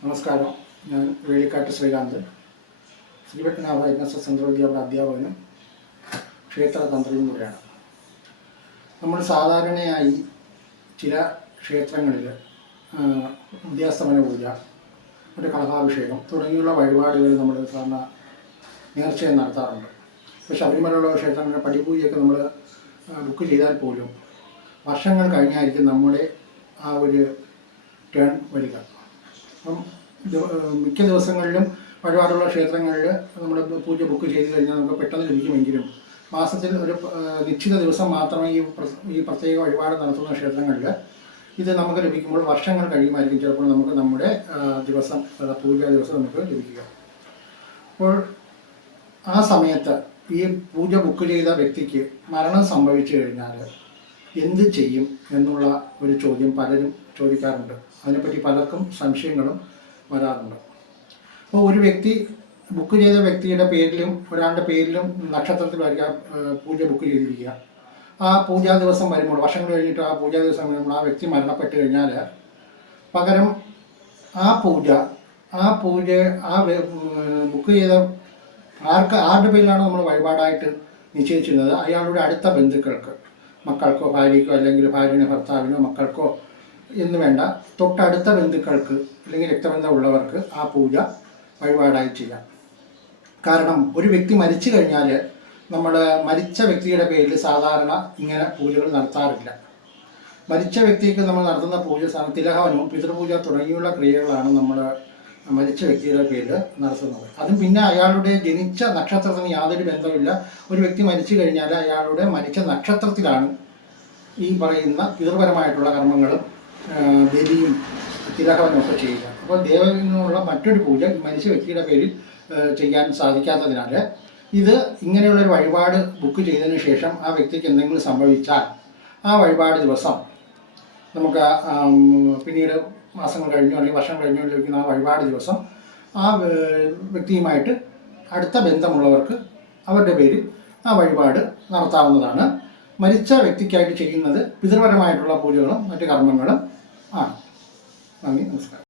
നമസ്കാരം. ഞാൻ വേലിക്കാട്ട് ശ്രീകാന്ത്, ശ്രീപത്മനാഭ യജ്ഞ സെൻട്രൽ അധ്യാപകനും ക്ഷേത്രതന്ത്രിയും കൂടെയാണ്. നമ്മൾ സാധാരണയായി ചില ക്ഷേത്രങ്ങളിൽ ഉദ്യാസ്തമന പൂജ, മറ്റ് കളഭാഭിഷേകം തുടങ്ങിയുള്ള വഴിപാടുകൾ നമ്മൾ സാധാരണ നേർച്ചയെ നടത്താറുണ്ട്. ഇപ്പോൾ ശബരിമലയുള്ള ക്ഷേത്രങ്ങളുടെ പടിപൂജയൊക്കെ നമ്മൾ ബുക്ക് ചെയ്താൽ പോലും വർഷങ്ങൾ കഴിഞ്ഞായിരിക്കും നമ്മുടെ ആ ഒരു ടേൺ വരിക. അപ്പം മിക്ക ദിവസങ്ങളിലും വഴിപാടുള്ള ക്ഷേത്രങ്ങളിൽ നമ്മൾ പൂജ ബുക്ക് ചെയ്ത് കഴിഞ്ഞാൽ നമുക്ക് പെട്ടെന്ന് ലഭിക്കുമെങ്കിലും മാസത്തിൽ ഒരു നിശ്ചിത ദിവസം മാത്രമേ ഈ പ്രത്യേക വഴിപാട് നടത്തുന്ന ക്ഷേത്രങ്ങളിൽ ഇത് നമുക്ക് ലഭിക്കുമ്പോൾ വർഷങ്ങൾ കഴിയുമായിരിക്കും ചിലപ്പോൾ നമുക്ക് നമ്മുടെ ദിവസം പൂജാ ദിവസം നമുക്ക് ലഭിക്കുക. അപ്പോൾ ആ സമയത്ത് ഈ പൂജ ബുക്ക് ചെയ്ത വ്യക്തിക്ക് മരണം സംഭവിച്ചു കഴിഞ്ഞാൽ എന്ത് ചെയ്യും എന്നുള്ള ഒരു ചോദ്യം പലരും ചോദിക്കാറുണ്ട്. അതിനെപ്പറ്റി പലർക്കും സംശയങ്ങളും വരാറുണ്ട്. അപ്പോൾ ഒരു വ്യക്തി ബുക്ക് ചെയ്ത വ്യക്തിയുടെ പേരിലും ഒരാളുടെ പേരിലും നക്ഷത്രത്തിലായിരിക്കാം പൂജ ബുക്ക് ചെയ്തിരിക്കുക. ആ പൂജാ ദിവസം വരുമ്പോൾ വർഷങ്ങൾ കഴിഞ്ഞിട്ട് ആ പൂജാ ദിവസം വരുമ്പോൾ ആ വ്യക്തി മരണപ്പെട്ട് കഴിഞ്ഞാൽ പകരം ആ പൂജ ബുക്ക് ചെയ്ത ആരുടെ പേരിലാണ് നമ്മൾ വഴിപാടായിട്ട് നിശ്ചയിച്ചിരുന്നത് അയാളുടെ അടുത്ത ബന്ധുക്കൾക്ക്, മക്കൾക്കോ ഭാര്യയ്ക്കോ അല്ലെങ്കിൽ ഭാര്യനോ ഭർത്താവിനോ മക്കൾക്കോ എന്ന് വേണ്ട തൊട്ടടുത്ത ബന്ധുക്കൾക്ക് അല്ലെങ്കിൽ രക്തബന്ധമുള്ളവർക്ക് ആ പൂജ വഴിപാടായി ചെയ്യാം. കാരണം ഒരു വ്യക്തി മരിച്ചു കഴിഞ്ഞാൽ നമ്മൾ മരിച്ച വ്യക്തിയുടെ പേരിൽ സാധാരണ ഇങ്ങനെ പൂജകൾ നടത്താറില്ല. മരിച്ച വ്യക്തിക്ക് നമ്മൾ നടത്തുന്ന പൂജ തിലഹവനവും പിതൃപൂജ തുടങ്ങിയുള്ള ക്രിയകളാണ് നമ്മൾ മരിച്ച വ്യക്തിയുടെ പേരിൽ നടത്തുന്നത്. അതും പിന്നെ അയാളുടെ ജനിച്ച നക്ഷത്രത്തിന് യാതൊരു ബന്ധമില്ല. ഒരു വ്യക്തി മരിച്ചു കഴിഞ്ഞാൽ അയാളുടെ മരിച്ച നക്ഷത്രത്തിലാണ് ഈ പറയുന്ന പിതൃപരമായിട്ടുള്ള കർമ്മങ്ങളും ബലിയും തിലഹവനും ഒക്കെ ചെയ്യുക. അപ്പോൾ ദേവനുള്ള മറ്റൊരു പൂജ മരിച്ച വ്യക്തിയുടെ പേരിൽ ചെയ്യാൻ സാധിക്കാത്തതിനാൽ ഇത് ഇങ്ങനെയുള്ളൊരു വഴിപാട് ബുക്ക് ചെയ്തതിന് ശേഷം ആ വ്യക്തിക്ക് എന്തെങ്കിലും സംഭവിച്ചാൽ ആ വഴിപാട് ദിവസം നമുക്ക് പിന്നീട് മാസങ്ങൾ കഴിഞ്ഞോ അല്ലെങ്കിൽ വർഷം കഴിഞ്ഞോ ലഭിക്കുന്ന ആ വഴിപാട് ദിവസം ആ വ്യക്തിയുമായിട്ട് അടുത്ത ബന്ധമുള്ളവർക്ക് അവരുടെ പേരിൽ ആ വഴിപാട് നടത്താവുന്നതാണ്. മരിച്ച വ്യക്തിക്കായിട്ട് ചെയ്യുന്നത് പിതൃപരമായിട്ടുള്ള പൂജകളും മറ്റു കർമ്മങ്ങളും ആണ്. നന്ദി, നമസ്കാരം.